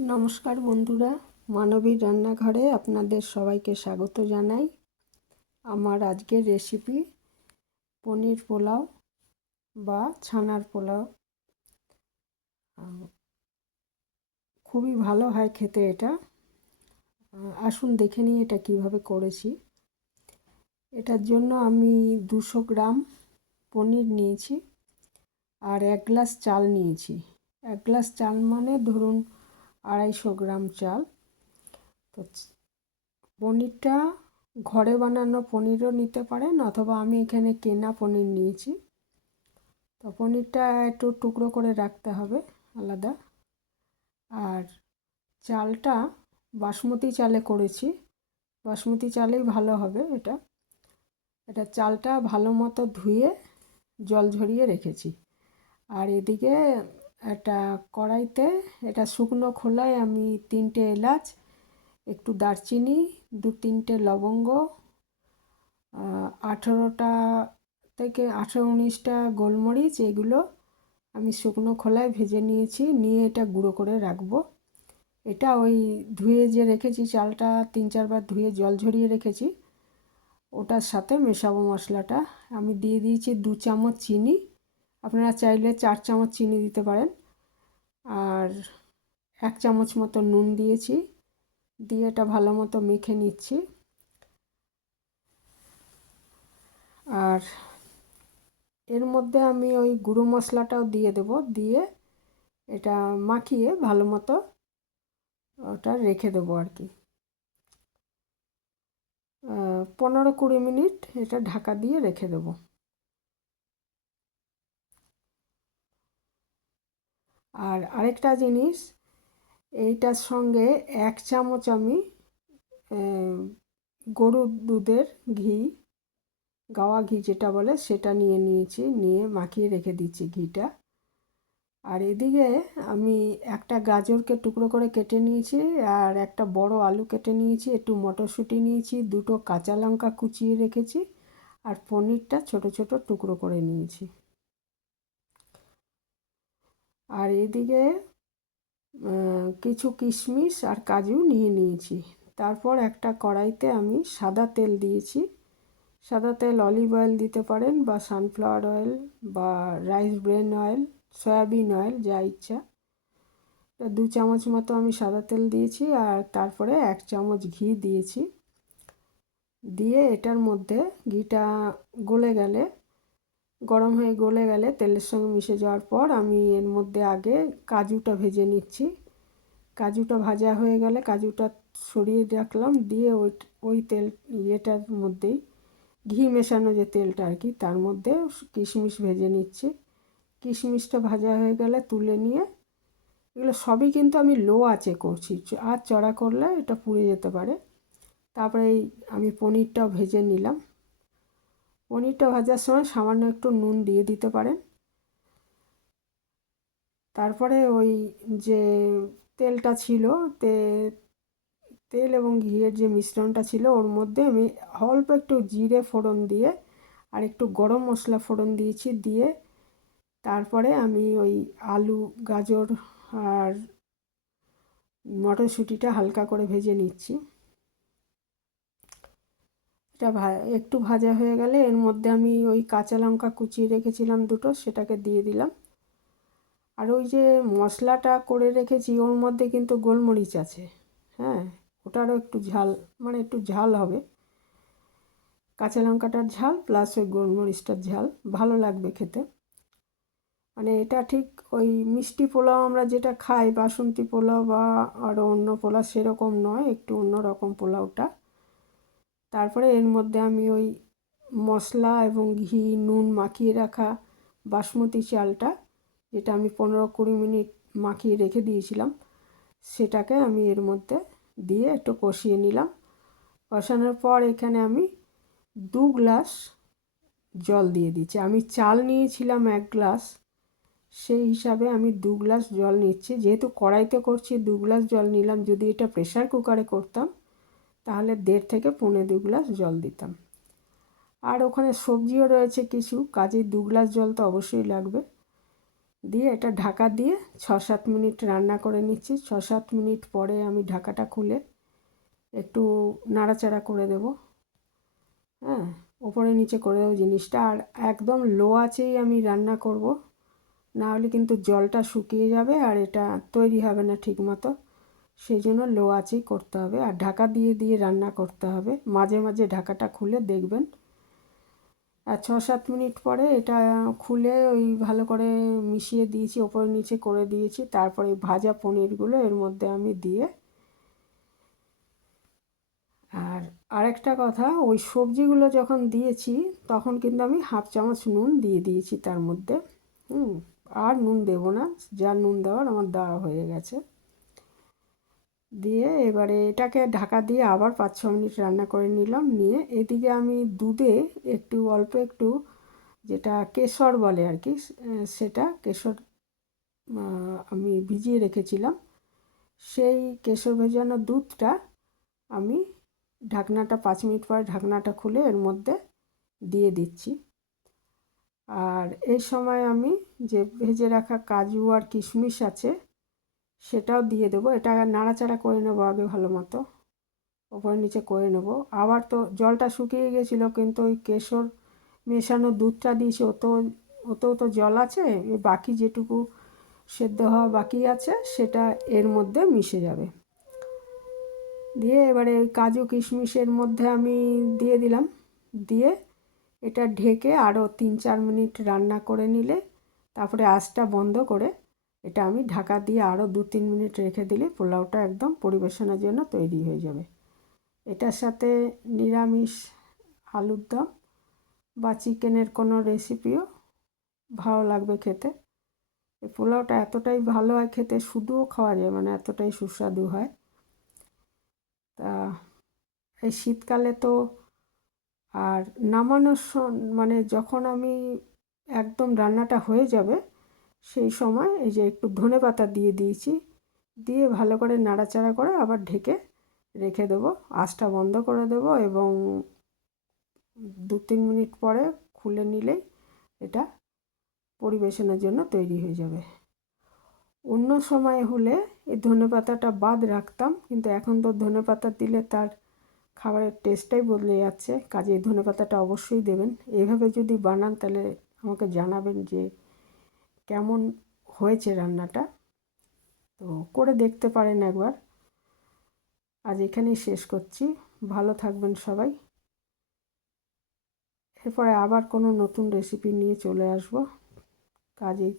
নমস্কার বন্ধুরা, মানবীর রান্নাঘরে আপনাদের সবাইকে স্বাগত জানাই। আমার আজকের রেসিপি পনির পোলাও বা ছানার পোলাও। খুবই ভালো হয় খেতে এটা। আসুন দেখে নিই এটা কিভাবে করেছি। এটার জন্য আমি 200 গ্রাম পনির নিয়েছি আর 1 গ্লাস চাল নিয়েছি। 1 গ্লাস চাল মানে ধরুন 250 গ্রাম চাল। তো পনিরটা ঘরে বানানো পনিরও নিতে পারেন, অথবা আমি এখানে কেনা পনির নিয়েছি। তো পনিরটা একটু টুকরো করে রাখতে হবে আলাদা। আর চালটা বাসমতি চালে করেছি, বাসমতি চালেই ভালো হবে এটা। চালটা ভালো মতো ধুয়ে জল ঝরিয়ে রেখেছি। আর এদিকে একটা কড়াইতে এটা শুকনো খোলায় আমি 3টে এলাচ, একটু দারচিনি, 2-3টে লবঙ্গ, 18টা থেকে 18-19টা গোলমরিচ, এগুলো আমি শুকনো খোলায় ভেজে নিয়েছি। নিয়ে এটা গুঁড়ো করে রাখবো। এটা ওই ধুয়ে যে রেখেছি চালটা 3-4 বার ধুয়ে জল ঝরিয়ে রেখেছি, ওটার সাথে মেশাবো মশলাটা। আমি দিয়ে দিয়েছি 2 চামচ চিনি, আপনারা চাইলে 4 চামচ চিনি দিতে পারেন। আর 1 চামচ মতো নুন দিয়েছি। দিয়ে এটা ভালো মতো মেখে নিচ্ছি। আর এর মধ্যে আমি ওই গুঁড়ো মশলাটাও দিয়ে দেব। দিয়ে এটা মাখিয়ে ভালো মতো ওটা রেখে দেবো আর কি। 15-20 মিনিট এটা ঢাকা দিয়ে রেখে দেবো। আর আরেকটা জিনিস, এইটার সঙ্গে 1 চামচ আমি গরুর দুধের ঘি, গাওয়া ঘি যেটা বলে, সেটা নিয়ে নিয়েছি। নিয়ে মাখিয়ে রেখে দিচ্ছি ঘিটা। আর এদিকে আমি একটা গাজরকে টুকরো করে কেটে নিয়েছি, আর একটা বড় আলু কেটে নিয়েছি, একটু মটরশুঁটি নিয়েছি, 2টো কাঁচা লঙ্কা কুচিয়ে রেখেছি, আর পনিরটা ছোট ছোট টুকরো করে নিয়েছি। আর এদিকে কিছু কিশমিশ আর কাজু নিয়ে নিয়েছি। তারপর একটা কড়াইতে আমি সাদা তেল দিয়েছি। সাদা তেল অলিভ অয়েল দিতে পারেন, বা সানফ্লাওয়ার অয়েল, বা rice bran oil, soybean oil, যা ইচ্ছা। 2 চামচ মতো আমি সাদা তেল দিয়েছি। আর তারপরে 1 চামচ ঘি দিয়েছি। দিয়ে এটার মধ্যে ঘিটা গলে গেলে, গরম হয়ে গলে গেলে, তেলের সঙ্গে মিশে যাওয়ার পর আমি এর মধ্যে আগে কাজুটা ভেজে নিচ্ছি। কাজুটা ভাজা হয়ে গেলে কাজুটা সরিয়ে রাখলাম। দিয়ে ওই তেল ইয়েটার মধ্যেই, ঘি মেশানো যে তেলটা আর কি, তার মধ্যে কিশমিশ ভেজে নিচ্ছি। কিশমিশটা ভাজা হয়ে গেলে তুলে নিয়ে, এগুলো সবই কিন্তু আমি লো আঁচে করছি, আর চড়া করলে এটা পুড়ে যেতে পারে। তারপরে আমি পনিরটাও ভেজে নিলাম। পনিরটা ভাজার সময় সামান্য একটু নুন দিয়ে দিতে পারেন। তারপরে ওই যে তেলটা ছিল, তেল এবং ঘিয়ের যে মিশ্রণটা ছিল, ওর মধ্যে আমি অল্প একটু জিরে ফোড়ন দিয়ে আর একটু গরম মশলা ফোড়ন দিয়েছি। দিয়ে তারপরে আমি ওই আলু, গাজর আর মটরশুঁটিটা হালকা করে ভেজে নিচ্ছি। এটা একটু ভাজা হয়ে গেলে এর মধ্যে আমি ওই কাঁচা লঙ্কা কুচিয়ে রেখেছিলাম 2টো, সেটাকে দিয়ে দিলাম। আর ওই যে মশলাটা করে রেখেছি, ওর মধ্যে কিন্তু গোলমরিচ আছে। হ্যাঁ, ওটারও একটু ঝাল, মানে একটু ঝাল হবে। কাঁচা লঙ্কাটার ঝাল প্লাস ওই গোলমরিচটার ঝাল ভালো লাগবে খেতে। মানে এটা ঠিক ওই মিষ্টি পোলাও আমরা যেটা খাই, বাসন্তী পোলাও বা আরও অন্য পোলাও, সেরকম নয়, একটু অন্য রকম পোলাওটা। তারপরে এর মধ্যে আমি ওই মশলা এবং ঘি, নুন মাখিয়ে রাখা বাসমতি চালটা, যেটা আমি 15-20 মিনিট মাখিয়ে রেখে দিয়েছিলাম, সেটাকে আমি এর মধ্যে দিয়ে একটু কষিয়ে নিলাম। কষানোর পর এখানে আমি 2 গ্লাস জল দিয়ে দিচ্ছি। আমি চাল নিয়েছিলাম 1 গ্লাস, সেই হিসাবে আমি 2 গ্লাস জল নিচ্ছি। যেহেতু কড়াইতে করছি 2 গ্লাস জল নিলাম। যদি এটা প্রেসার কুকারে করতাম তাহলে 1.5 থেকে 2.25 গ্লাস জল দিতাম। আর ওখানে সবজিও রয়েছে কিছু, কাজেই 2 গ্লাস জল তো অবশ্যই লাগবে। দিয়ে এটা ঢাকা দিয়ে 6-7 মিনিট রান্না করে নিচ্ছি। 6-7 মিনিট পরে আমি ঢাকাটা খুলে একটু নাড়াচাড়া করে দেব। হ্যাঁ, ওপরে নিচে করে দেবো জিনিসটা। আর একদম লো আঁচেই আমি রান্না করব, না হলে কিন্তু জলটা শুকিয়ে যাবে আর এটা তৈরি হবে না ঠিক মতো। সেই জন্য লো আঁচেই করতে হবে আর ঢাকা দিয়ে দিয়ে রান্না করতে হবে। মাঝে মাঝে ঢাকাটা খুলে দেখবেন। আর 6-7 মিনিট পরে এটা খুলে ওই ভালো করে মিশিয়ে দিয়েছি, ওপরে নিচে করে দিয়েছি। তারপরে ভাজা পনিরগুলো এর মধ্যে আমি দিয়ে, আর আরেকটা কথা, ওই সবজিগুলো যখন দিয়েছি তখন কিন্তু আমি 1/2 চামচ নুন দিয়ে দিয়েছি তার মধ্যে। আর নুন দেব না, যা নুন দেওয়ার আমার দেওয়া হয়ে গেছে। দিয়ে এবারে এটাকে ঢাকা দিয়ে আবার 5-6 মিনিট রান্না করে নিলাম। নিয়ে এদিকে আমি দুধে একটু অল্প একটু, যেটা কেশর বলে আর কি, সেটা কেশর আমি ভিজিয়ে রেখেছিলাম। সেই কেশর ভেজানো দুধটা আমি ঢাকনাটা 5 মিনিট পরে ঢাকনাটা খুলে এর মধ্যে দিয়ে দিচ্ছি। আর এই সময় আমি যে ভেজে রাখা কাজু আর কিশমিশ আছে সেটাও দিয়ে দেবো। এটা নাড়াচাড়া করে নেবো আগে ভালো মতো, ওপরে নিচে করে নেব। আবার তো জলটা শুকিয়ে গেছিলো, কিন্তু ওই কেশর মেশানো দুধটা দিয়েছি, ওতেও তো জল আছে। বাকি যেটুকু সেদ্ধ হওয়া বাকি আছে সেটা এর মধ্যে মিশে যাবে। দিয়ে এবারে ওই কাজু কিশমিশের মধ্যে আমি দিয়ে দিলাম। দিয়ে এটা ঢেকে আরও 3-4 মিনিট রান্না করে নিলে, তারপরে আঁচটা বন্ধ করে এটা আমি ঢাকা দিয়ে আরও 2-3 মিনিট রেখে দিলে পোলাওটা একদম পরিবেশনের জন্য তৈরি হয়ে যাবে। এটার সাথে নিরামিষ আলুর দম বা চিকেনের কোনো রেসিপিও ভালো লাগবে খেতে। এই পোলাওটা এতটাই ভালো হয় খেতে, শুধুও খাওয়া যায়, মানে এতটাই সুস্বাদু হয়। তা এই শীতকালে তো, আর নামানোর মানে যখন আমি একদম রান্নাটা হয়ে যাবে সেই সময় এই যে একটু ধনেপাতা দিয়ে দিয়েছি। দিয়ে ভালো করে নাড়াচাড়া করে আবার ঢেকে রেখে দেবো, আঁচটা বন্ধ করে দেবো এবং 2-3 মিনিট পরে খুলে নিলেই এটা পরিবেশনের জন্য তৈরি হয়ে যাবে। অন্য সময় হলে এই ধনেপাতাটা বাদ রাখতাম, কিন্তু এখন তো ধনেপাতা দিলে তার খাবারের টেস্টটাই বদলে যাচ্ছে, কাজেই ধনেপাতাটা অবশ্যই দেবেন। এভাবে যদি বানান তাহলে আমাকে জানাবেন যে কেমন হয়েছে রান্নাটা। তো করে দেখতে পারেন একবার। আজ এখানেই শেষ করছি। ভালো থাকবেন সবাই। এরপরে আবার কোনো নতুন রেসিপি নিয়ে চলে আসবো। কাজেই